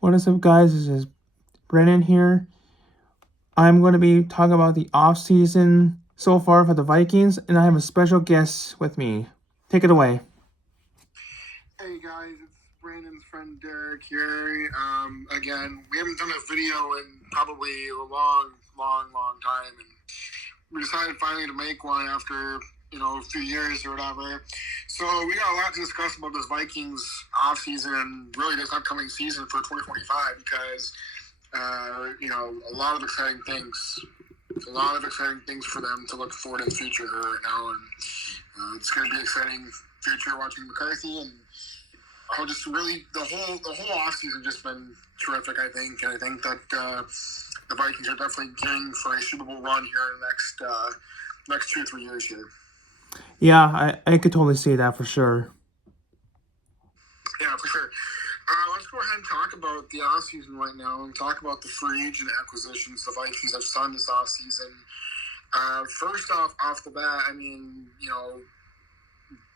What is up, guys? This is Brennan here. I'm going to be talking about the off season so far for the Vikings, and I have a special guest with me. Take it away. Hey guys, it's Brandon's friend Derek here. Again, we haven't done a video in probably a long time, and we decided finally to make one after a few years or whatever. So we got a lot to discuss about this Vikings offseason and really this upcoming season for 2025 because a lot of exciting things. A lot of exciting things for them to look forward in the future here right now, and it's going to be exciting future watching McCarthy and how just really the whole offseason just been terrific, I think, and I think that the Vikings are definitely getting for a Super Bowl run here in the next 2 or 3 years here. Yeah, I could totally see that for sure. Yeah, for sure. Let's go ahead and talk about the offseason right now and talk about the free agent acquisitions the Vikings have signed this offseason. First off the bat, I mean,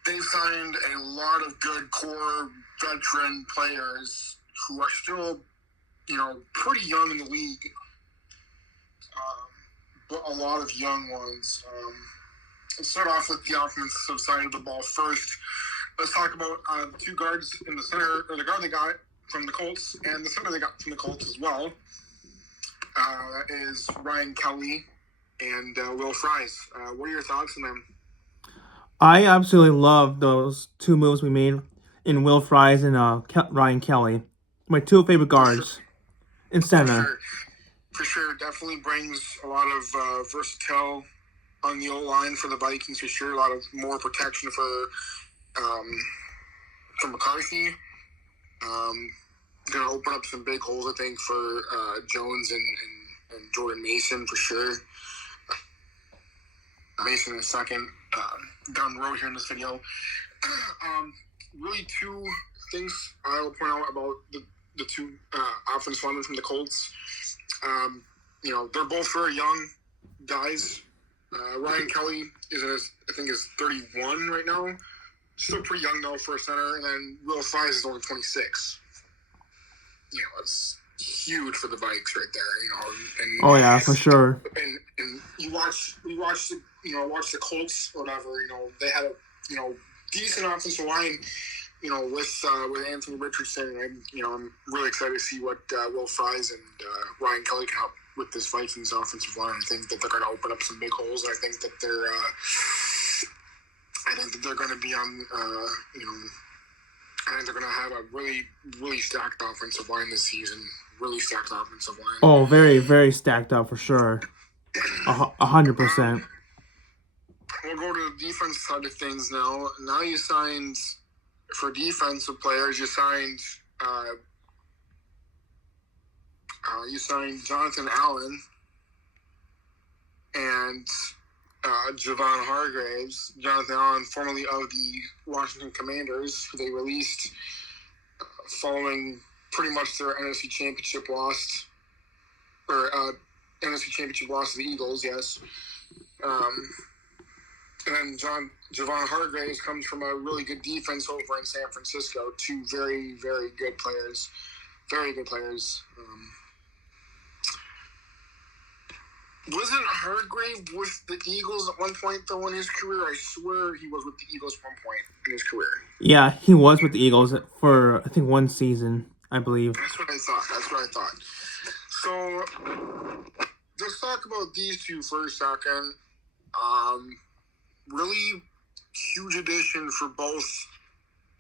they've signed a lot of good core veteran players who are still, pretty young in the league, but a lot of young ones. Let's start off with the offensive side of the ball first. Let's talk about the two guards in the center, or the guard they got from the Colts, and the center they got from the Colts as well. That is Ryan Kelly and Will Fries. What are your thoughts on them? I absolutely love those two moves we made in Will Fries and Ryan Kelly. My two favorite guards in center. For sure. Definitely brings a lot of versatility on the O-line for the Vikings, for sure. A lot of more protection for McCarthy. Going to open up some big holes, I think, for Jones and Jordan Mason, for sure. Mason in a second, down the road here in this video. Really two things I will point out about the two offensive linemen from the Colts. They're both very young guys. Ryan Kelly is 31 right now. Still pretty young though for a center, and then Will Fries is only 26. It's huge for the Vikes right there. And oh yeah, for sure. And you watch the Colts or whatever. They had a decent offensive line. With Anthony Richardson, and I'm really excited to see what Will Fries and Ryan Kelly can help with this Vikings offensive line. I think that they're going to open up some big holes. I think that they're going to be on. I think they're going to have a really, really stacked offensive line this season. Really stacked offensive line. Oh, very, very stacked up for sure. 100%. We'll go to the defense side of things now. Now you signed, for defensive players, you signed Jonathan Allen and Javon Hargraves. Jonathan Allen, formerly of the Washington Commanders, who they released following pretty much their NFC Championship loss, or NFC Championship loss to the Eagles, yes. And then Javon Hargraves comes from a really good defense over in San Francisco. Two very, very good players. Very good players. Wasn't Hargrave with the Eagles at one point, though, in his career? I swear he was with the Eagles at one point in his career. Yeah, he was with the Eagles for, I think, one season, I believe. That's what I thought. So, let's talk about these two for a second. Really huge addition for both,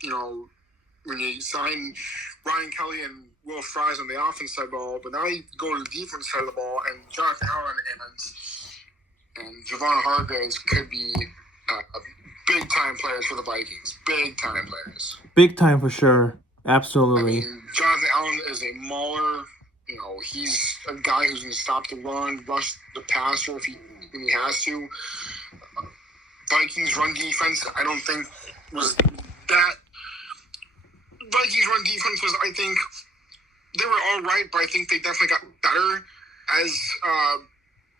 when you sign Ryan Kelly and Will Fries on the offense side of the ball, but now you go to the defense side of the ball, and Jonathan Allen and Javon Hargraves could be big-time players for the Vikings. Big-time players. Big time for sure. Absolutely. I mean, Jonathan Allen is a mauler. He's a guy who's going to stop the run, rush the passer when he has to. Vikings run defense, I don't think was that. Vikings run defense was, I think, they were all right, but I think they definitely got better as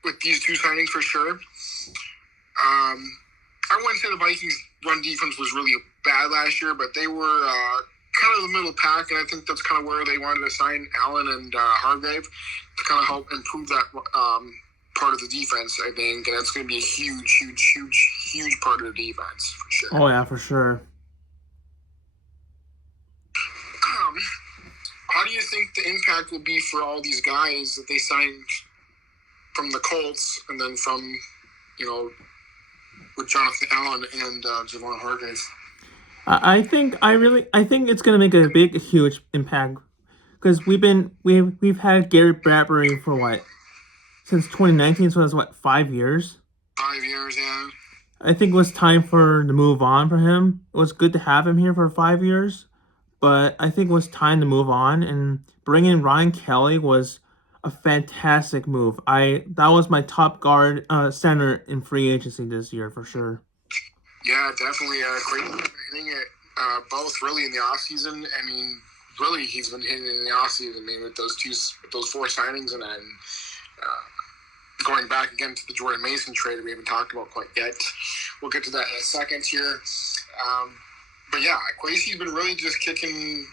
with these two signings for sure. I wouldn't say the Vikings run defense was really bad last year, but they were kind of the middle pack, and I think that's kind of where they wanted to sign Allen and Hargrave to kind of help improve that part of the defense, I think, and it's going to be a huge part of the defense for sure. Oh yeah, for sure. How do you think the impact will be for all these guys that they signed from the Colts and then from, with Jonathan Allen and Javon Hargrave? I think it's gonna make a huge impact because we've had Gary Bradbury for what, since 2019, so that's what, 5 years. 5 years, yeah. I think it was time to move on for him. It was good to have him here for 5 years, but I think it was time to move on, and bringing in Ryan Kelly was a fantastic move. That was my top guard center in free agency this year for sure. Yeah, definitely a great move. Hitting it both really in the offseason. I mean, really he's been hitting in the offseason. I mean, with those 4 signings, and then going back again to the Jordan Mason trade we haven't talked about quite yet. We'll get to that in a second here. But yeah, Kwesi's been really just kicking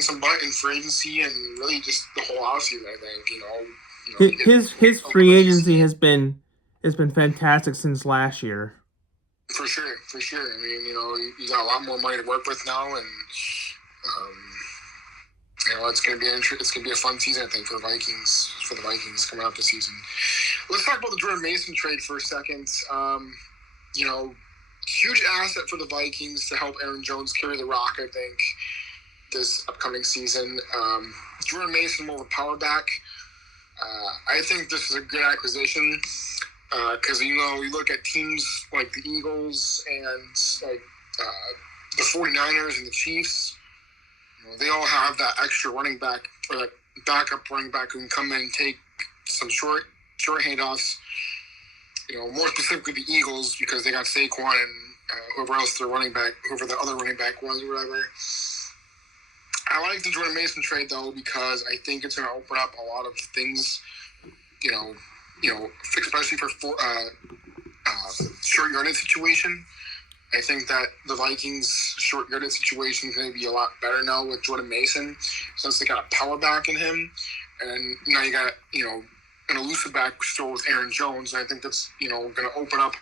some butt in free agency and really just the whole offseason, I think, his free agency has been fantastic since last year. For sure. I mean, you got a lot more money to work with now, and it's gonna be a fun season, I think, for the Vikings coming out this season. Let's talk about the Jordan Mason trade for a second. Huge asset for the Vikings to help Aaron Jones carry the rock, I think, this upcoming season. Jordan Mason, more of a power back. I think this is a good acquisition because, we look at teams like the Eagles and like the 49ers and the Chiefs. They all have that extra running back or that backup running back who can come in and take some short handoffs. More specifically the Eagles, because they got Saquon and whoever the other running back was or whatever. I like the Jordan Mason trade, though, because I think it's going to open up a lot of things, especially for short yardage situation. I think that the Vikings' short yardage situation is going to be a lot better now with Jordan Mason, since they got a power back in him. And now you got, an elusive back still with Aaron Jones. And I think that's, going to open up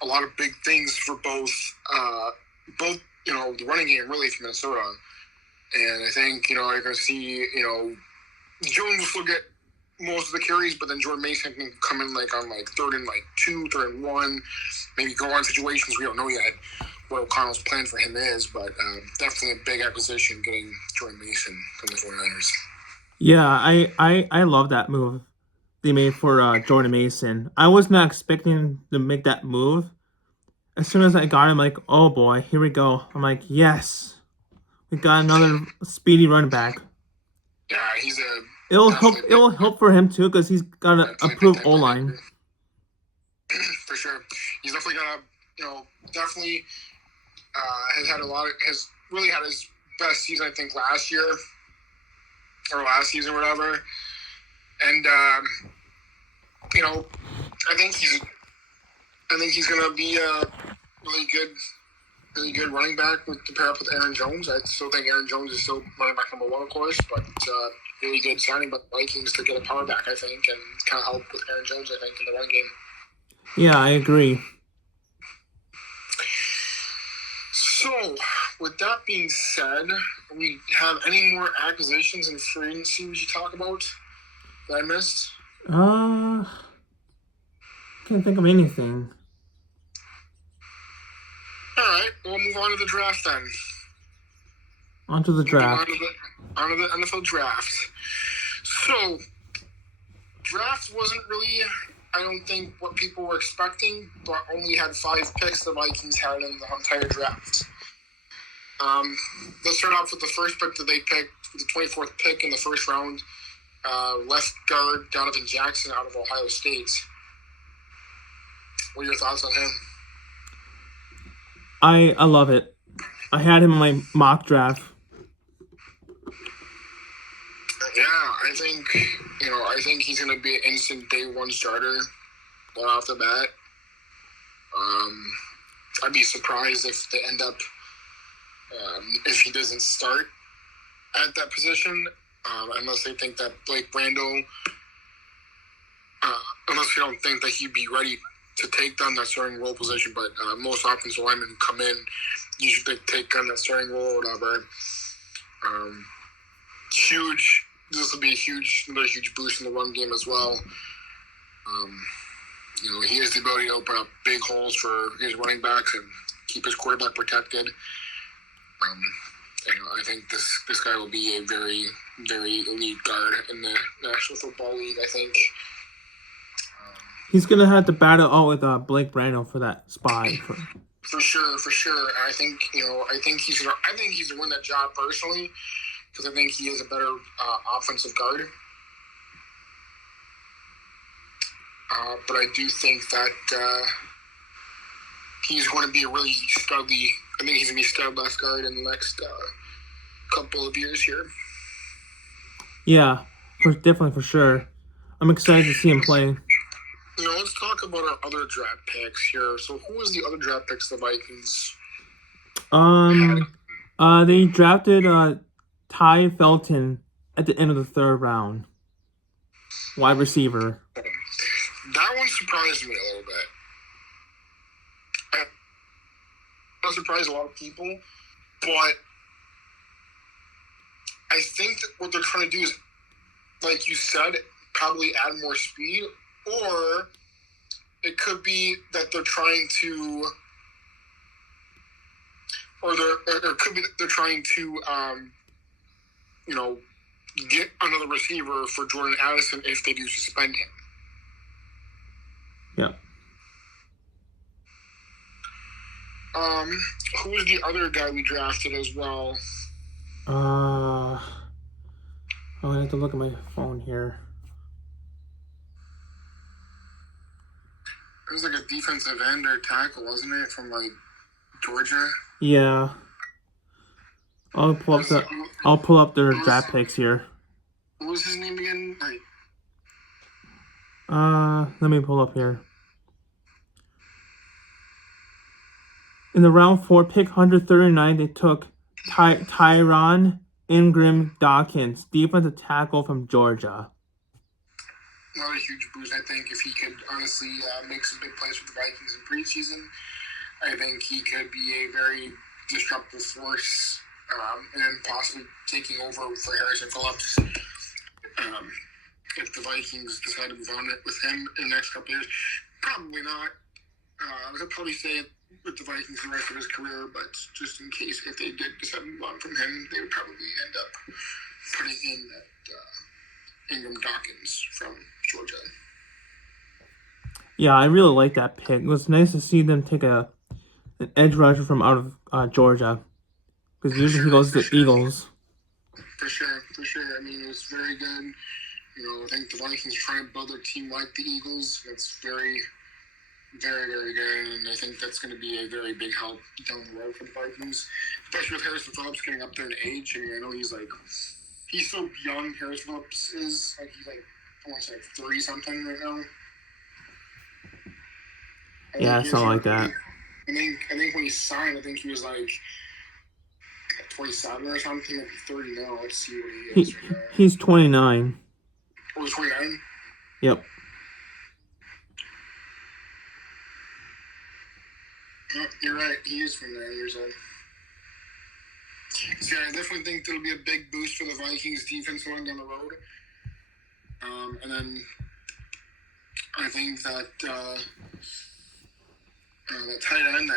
a lot of big things for both, the running game really for Minnesota. And I think, you're going to see, Jones will still get most of the carries, but then Jordan Mason can come in on 3rd and 2, 3rd and 1, maybe go on situations we don't know yet what O'Connell's plan for him is, but definitely a big acquisition getting Jordan Mason from the 49ers. Yeah, I love that move they made for Jordan Mason. I was not expecting to make that move. As soon as I got him, oh boy, here we go. I'm like, yes, we got another speedy running back. Yeah, It'll help for him too, because he's got an improved O-line. For sure, he's definitely got definitely has really had his best season, I think, last year or last season, or whatever. And I think he's gonna be a really good running back to pair up with Aaron Jones. I still think Aaron Jones is still running back number 1, of course, but really good signing by the Vikings to get a power back, I think, and kind of help with Aaron Jones, I think, in the run game. Yeah, I agree. So, with that being said, we have any more acquisitions and free agency we should talk about that I missed? Can't think of anything. All right, we'll move on to the draft then. On to the draft. On to the NFL draft. So, draft wasn't really, I don't think, what people were expecting, but only had 5 picks the Vikings had in the entire draft. Let's start off with the first pick that they picked, the 24th pick in the first round, left guard Donovan Jackson out of Ohio State. What are your thoughts on him? I love it. I had him in my mock draft. Yeah, I think he's going to be an instant day 1 starter right off the bat. I'd be surprised if they end up if he doesn't start at that position, unless they think that Blake Brando, unless they don't think that he'd be ready to take down that starting role position. But most offensive linemen who come in usually take on that starting role or whatever. Huge. This will be another huge boost in the run game as well. He has the ability to open up big holes for his running backs and keep his quarterback protected. I think this guy will be a very, very elite guard in the National Football League. I think he's gonna have to battle out with Blake Brando for that spot. For sure. I think he's gonna win that job personally because I think he is a better offensive guard. But I do think that he's going to be a really studly. I think he's going to be a stud left guard in the next couple of years here. Yeah, definitely for sure. I'm excited to see him play. Let's talk about our other draft picks here. So, who was the other draft picks the Vikings had? They drafted Ty Felton at the end of the third round. Wide receiver. That one surprised me a little bit. That surprised a lot of people, but I think that what they're trying to do is, like you said, probably add more speed, or it could be that they're trying to, it could be that they're trying to, get another receiver for Jordan Addison if they do suspend him. Yeah. Who was the other guy we drafted as well? I have to look at my phone here. It was like a defensive end or tackle, wasn't it, from like Georgia? Yeah. I'll pull up their draft picks here. What was his name again? Let me pull up here. In the round 4 pick, 139, they took Tyron Ingram Dawkins, defensive tackle from Georgia. Not a huge boost, I think, if he could honestly make some big plays for the Vikings in preseason. I think he could be a very disruptive force and possibly taking over for Harrison Phillips. If the Vikings decide to move on with him in the next couple of years, probably not. He'll probably stay with the Vikings the rest of his career, but just in case if they did decide to move on from him, they would probably end up putting in that Ingram Dawkins from Georgia. Yeah, I really like that pick. It was nice to see them take an edge rusher from out of Georgia, because usually he goes to the Eagles. For sure. I mean, it was very good. I think the Vikings are trying to build their team like the Eagles. That's very, very, very good, and I think that's going to be a very big help down the road for the Vikings, especially with Harrison Phillips getting up there in age. I mean, I know he's so young. Harrison Phillips is he's I want to say 30-something right now. Yeah, something like that. I think when he signed, I think he was 27 or something, maybe 30 now. Let's see what he is right now. He's 29. Oh, he's 29? Yep. Oh, you're right. He is 29 years old. So, yeah, I definitely think there'll be a big boost for the Vikings defense line down the road. And then I think that that tight end,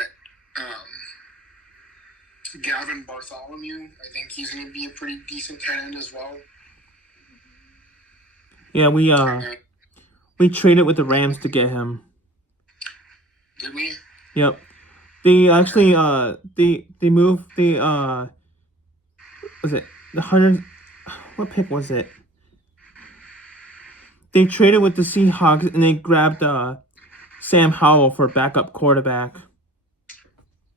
Gavin Bartholomew, I think he's going to be a pretty decent tight end as well. Yeah, we traded with the Rams to get him. Did we? Yep. They actually they moved was it the 100? What pick was it? They traded with the Seahawks and they grabbed Sam Howell for backup quarterback.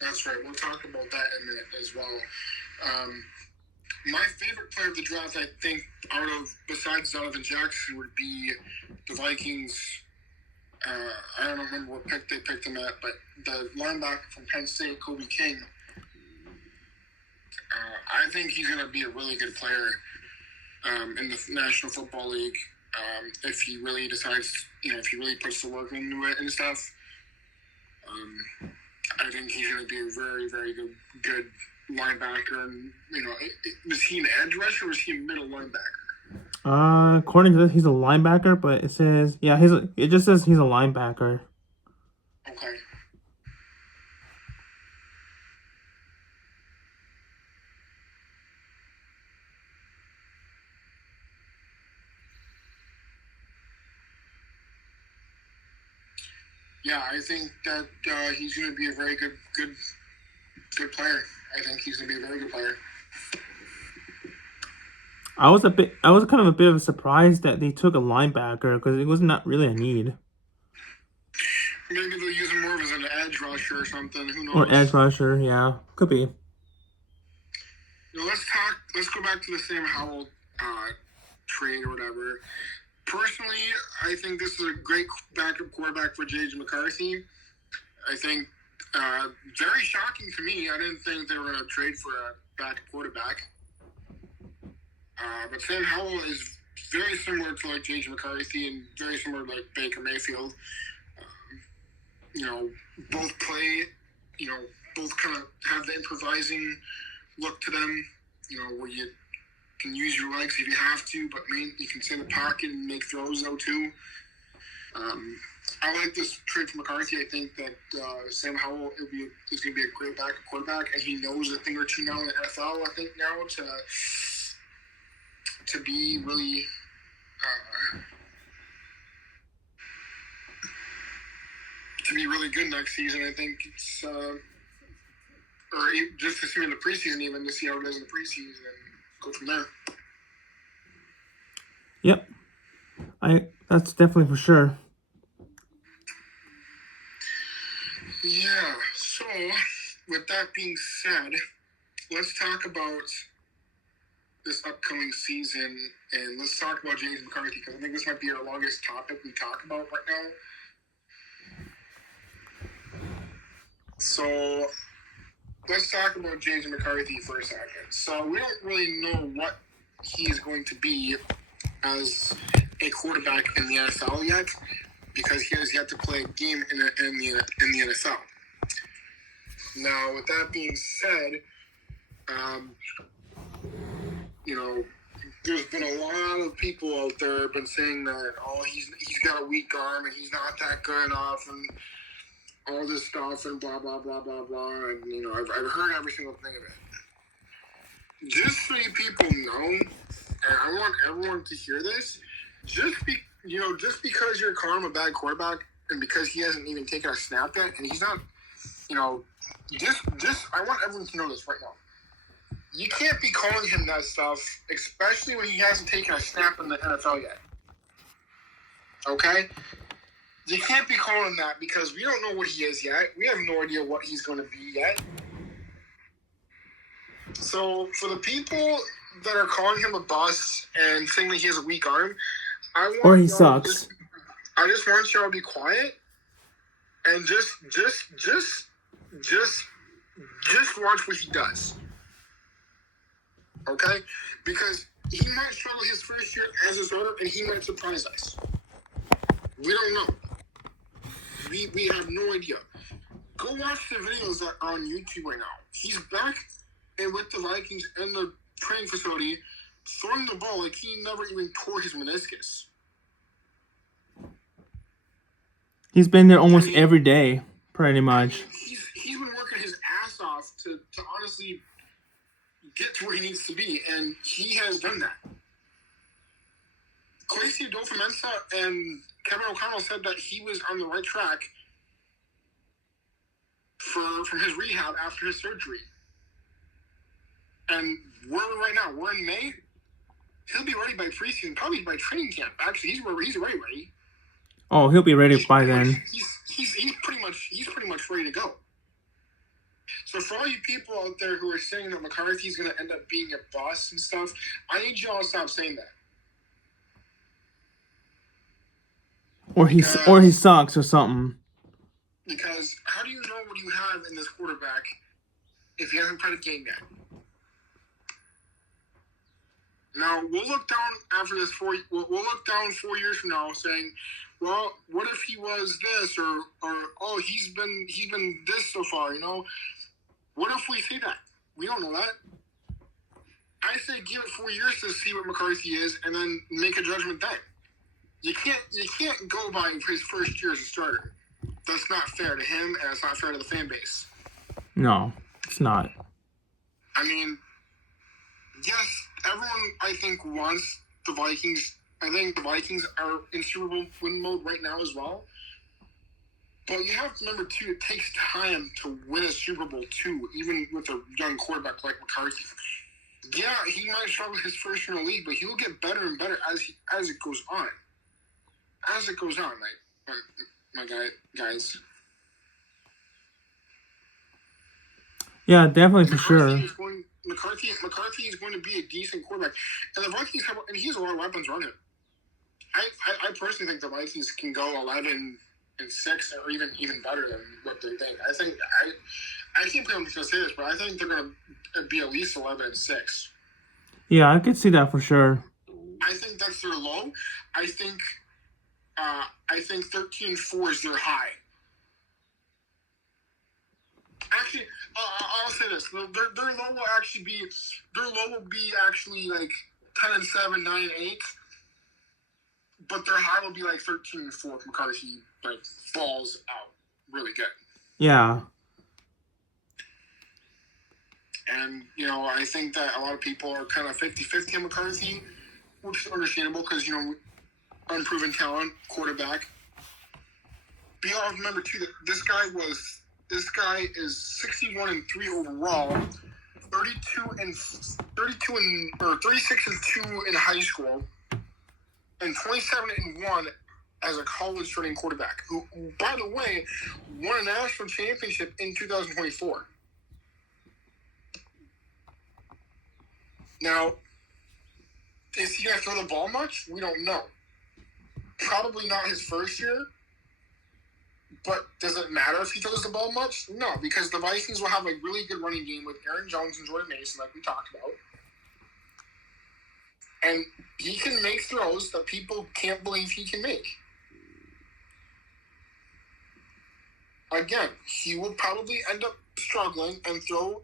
That's right. We'll talk about that in a minute as well. My favorite player of the draft, I think, besides Donovan Jackson, would be the Vikings. I don't remember what pick they picked him at, but the linebacker from Penn State, Kobe King. I think he's going to be a really good player in the National Football League if he really decides, if he really puts the work into it and stuff. I think he's going to be a very, very good linebacker. And, was he an edge rusher or was he a middle linebacker? According to this, he's a linebacker, but it says, it just says he's a linebacker. Okay. Yeah, I think that he's going to be a very good player. I think he's going to be a very good player. I was kind of a bit of a surprise that they took a linebacker because it was not really a need. Maybe they'll use him more as an edge rusher or something. Who knows? Or edge rusher, yeah, could be. Let's go back to the Sam Howell trade or whatever. Personally, I think this is a great backup quarterback for JJ McCarthy. I think very shocking to me. I didn't think they were going to trade for a backup quarterback. But Sam Howell is very similar to like JJ McCarthy and very similar to like Baker Mayfield. Both play, both kind of have the improvising look to them, where you can use your legs if you have to, but you can sit in the pocket and make throws though too. I like this trade for McCarthy. I think that Sam Howell is going to be a great backup quarterback, and he knows a thing or two now in the NFL. I think now to be really good next season. I think it's or just to see in the preseason, even to see how it is in the preseason and go from there. Yep, that's definitely for sure. Yeah. So, with that being said, let's talk about this upcoming season, and let's talk about JJ McCarthy because I think this might be our longest topic we talk about right now. So, let's talk about JJ McCarthy for a second. So, we don't really know what he is going to be as a quarterback in the NFL yet because he has yet to play a game in the NFL. Now, with that being said, there's been a lot of people out there been saying that he's got a weak arm and he's not that good enough and all this stuff and blah blah blah blah blah, and I've heard every single thing of it. Just so you people know, and I want everyone to hear this, just because you're calling him a bad quarterback and because he hasn't even taken a snap yet and he's not, just I want everyone to know this right now. You can't be calling him that stuff, especially when he hasn't taken a snap in the NFL yet. Okay? You can't be calling him that because we don't know what he is yet. We have no idea what he's going to be yet. So, for the people that are calling him a bust and saying that he has a weak arm, Or he sucks. I just want y'all to be quiet and just watch what he does. Okay? Because he might struggle his first year as a starter and he might surprise us. We don't know. We have no idea. Go watch the videos that are on YouTube right now. He's back and with the Vikings in the training facility throwing the ball like he never even tore his meniscus. He's been there almost every day, pretty much. He's been working his ass off to honestly get to where he needs to be, and he has done that. Kwesi Adolfo-Mensah and Kevin O'Connell said that he was on the right track from his rehab after his surgery. And where are we right now? We're in May. He'll be ready by preseason, probably by training camp. Actually, he's already ready. Oh, he'll be ready by then. He's pretty much ready to go. So for all you people out there who are saying that McCarthy's going to end up being a bust and stuff, I need you all to stop saying that. Or he sucks or something. Because how do you know what you have in this quarterback if he hasn't played a game yet? Now we'll look down after this we'll look down 4 years from now, saying, "Well, what if he was this, or oh, he's been this so far?" What if we say that? We don't know that. I say give it 4 years to see what McCarthy is, and then make a judgment then. You can't go by his first year as a starter. That's not fair to him, and it's not fair to the fan base. No, it's not. I mean, yes, everyone I think wants the Vikings. I think the Vikings are in Super Bowl win mode right now as well. But you have to remember too, it takes time to win a Super Bowl too, even with a young quarterback like McCarthy. Yeah, he might struggle his first year in the league, but he'll get better and better as it goes on. As it goes on, guys. Yeah, definitely for sure. McCarthy is going to be a decent quarterback, and the Vikings have, and he has a lot of weapons around him. I personally think the Vikings can go 11-6, or even better than what they think. I think I can't believe I'm going to say this, but I think they're going to be at least 11-6. Yeah, I could see that for sure. I think that's their low. I think 13-4 is their high. Actually, I'll say this: their low will be actually like 10-7, 9-8, but their high will be like 13-4. If McCarthy falls out really good. Yeah. And I think that a lot of people are kind of 50-50 on McCarthy, which is understandable because unproven talent, quarterback. But you all have to remember too that this guy is 61-3 overall, 36-2 in high school, and 27-1 as a college starting quarterback. Who, by the way, won a national championship in 2024. Now, is he going to throw the ball much? We don't know. Probably not his first year. But does it matter if he throws the ball much? No, because the Vikings will have a really good running game with Aaron Jones and Jordan Mason, like we talked about. And he can make throws that people can't believe he can make. Again, he will probably end up struggling and throw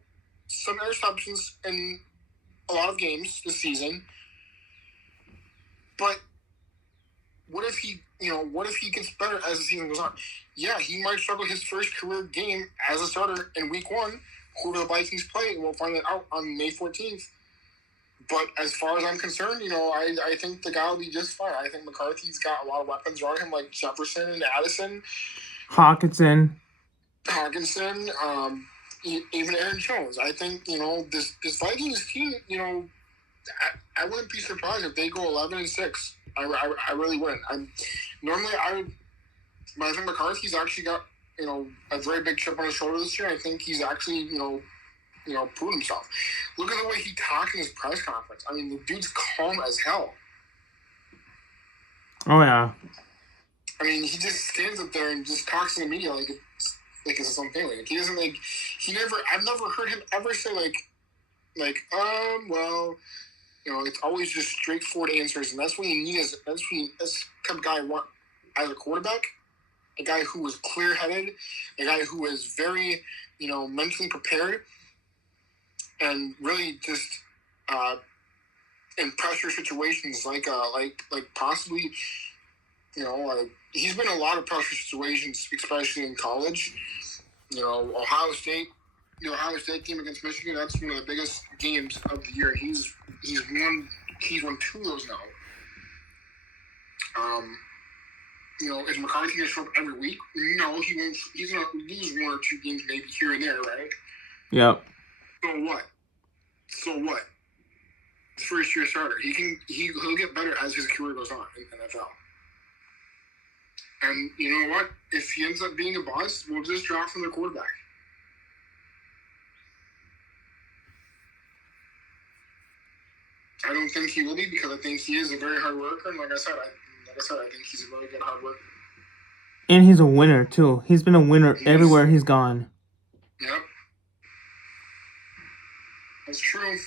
some interceptions in a lot of games this season. But what if he gets better as the season goes on? Yeah, he might struggle his first career game as a starter in week 1. Who do the Vikings play? We'll find that out on May 14th. But as far as I'm concerned, I think the guy will be just fine. I think McCarthy's got a lot of weapons around him, like Jefferson and Addison. Hawkinson, even Aaron Jones. I think, this Vikings team, I wouldn't be surprised if they go 11-6. I really wouldn't. But I think McCarthy's actually got, a very big chip on his shoulder this year. I think he's actually, proven himself. Look at the way he talked in his press conference. I mean, the dude's calm as hell. Oh yeah. I mean, he just stands up there and just talks to the media like it's his own family. Like, he doesn't I've never heard him ever say well, it's always just straightforward answers, and that's what you need. That's type of guy I want as a quarterback. A guy who is clear-headed, a guy who is very, mentally prepared, and really just in pressure situations like possibly, he's been in a lot of pressure situations, especially in college. Ohio State game against Michigan, that's one of the biggest games of the year. He's won 2 of those now. Is McCarthy going to show up every week? No, he won't. He's going to lose 1 or 2 games maybe here and there, right? Yep. So what? First year starter. He'll get better as his career goes on in the NFL. And you know what? If he ends up being a bust, we'll just draft from the quarterback. I don't think he will be, because I think he is a very hard worker, and like I said, I think he's a really good hard worker. And he's a winner too. He's been a winner everywhere he's gone. Yep. That's true.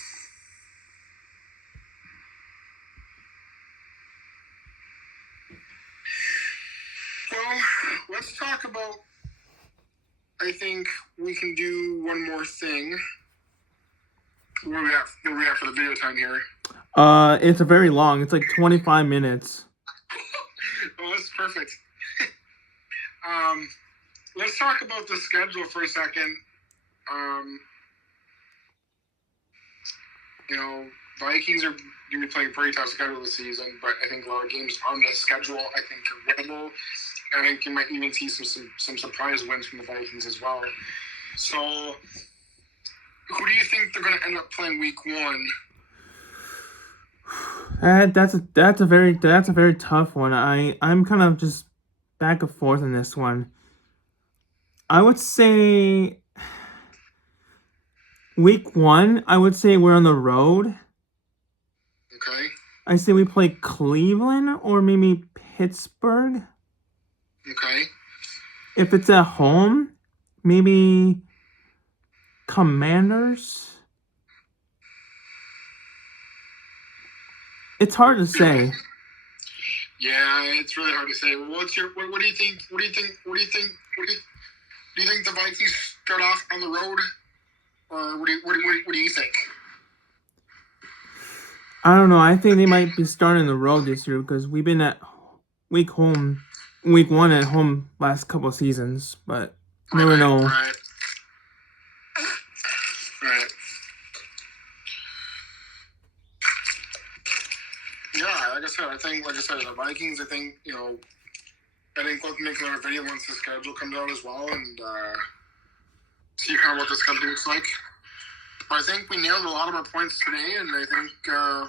let's talk about. I think we can do one more thing. Where are we at for the video time here? It's a very long. It's like 25 minutes. Well, that's perfect. Let's talk about the schedule for a second. Vikings are going to be playing a pretty tough schedule this season, but I think a lot of games on the schedule I think are winnable. I think you might even see some surprise wins from the Vikings as well. So, who do you think they're going to end up playing week 1? That's a very tough one. I'm kind of just back and forth on this one. I would say week 1, I would say we're on the road. Okay. I say we play Cleveland or maybe Pittsburgh. Okay. If it's at home, maybe Commanders. It's hard to say. Yeah, it's really hard to say. What do you think? Do you think the Vikings start off on the road, or what do you think? I don't know. I think they might be starting the road this year because we've been at week 1 at home last couple of seasons, but never know. Right. Yeah, like I said, the Vikings. I think we'll make another video once the schedule comes out as well, and see kind of what the schedule looks like. But I think we nailed a lot of our points today, and I think I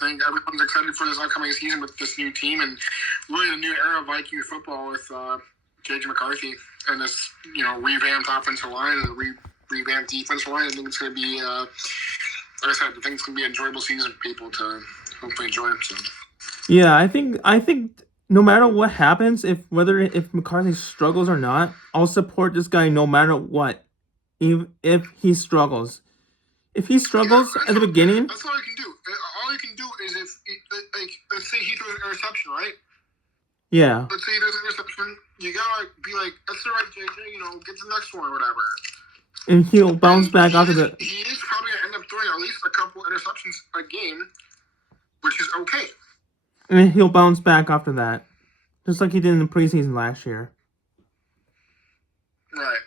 think everyone's excited for this upcoming season with this new team and really the new era of Viking football with JJ McCarthy and this revamped offensive line and revamped defensive line. I think it's going to be, like I said, I think it's going to be an enjoyable season for people to hopefully enjoy it. So. Yeah, I think no matter what happens, if McCarthy struggles or not, I'll support this guy no matter what. If he struggles. If he struggles at the beginning, that's all you can do. All you can do is let's say he throws an interception, right? Yeah. Let's say he throws an interception, you gotta be like, that's all right, JJ. Get the next one or whatever. And he'll bounce back after the. He is probably gonna end up throwing at least a couple interceptions a game, which is okay. And he'll bounce back after that, just like he did in the preseason last year. Right.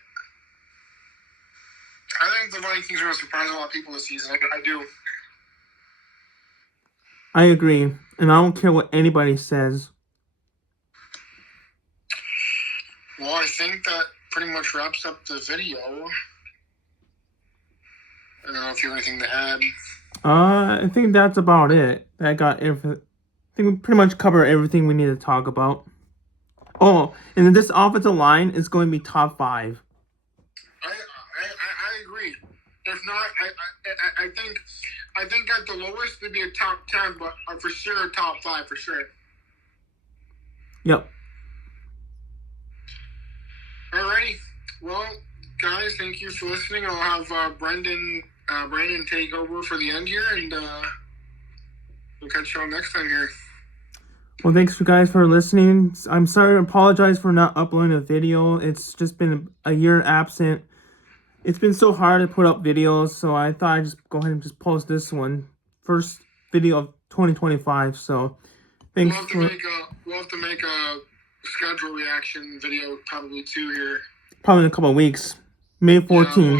I think the Vikings are going to surprise a lot of people this season. I do. I agree. And I don't care what anybody says. Well, I think that pretty much wraps up the video. I don't know if you have anything to add. I think that's about it. I think we pretty much covered everything we need to talk about. Oh, and then this offensive line is going to be top 5. I agree. If not, I think at the lowest it'd be a top 10, but for sure a top 5 for sure. Yep. Alrighty. Well, guys, thank you for listening. I'll have Brandon take over for the end here, and we'll catch you all next time here. Well, thanks you guys for listening. I'm sorry, I apologize for not uploading a video. It's just been a year absent. It's been so hard to put up videos, so I thought I'd just go ahead and just post this one. First video of 2025, so thanks. We'll have to make a schedule reaction video probably too here. Probably in a couple of weeks. May 14th. Yeah,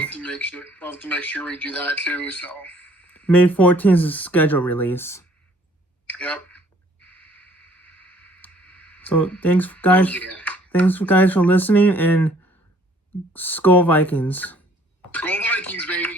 we'll have to make sure we do that too, so. May 14th is the schedule release. Yep. So thanks guys. Yeah. Thanks guys for listening, and Skol Vikings. Skol Vikings, baby.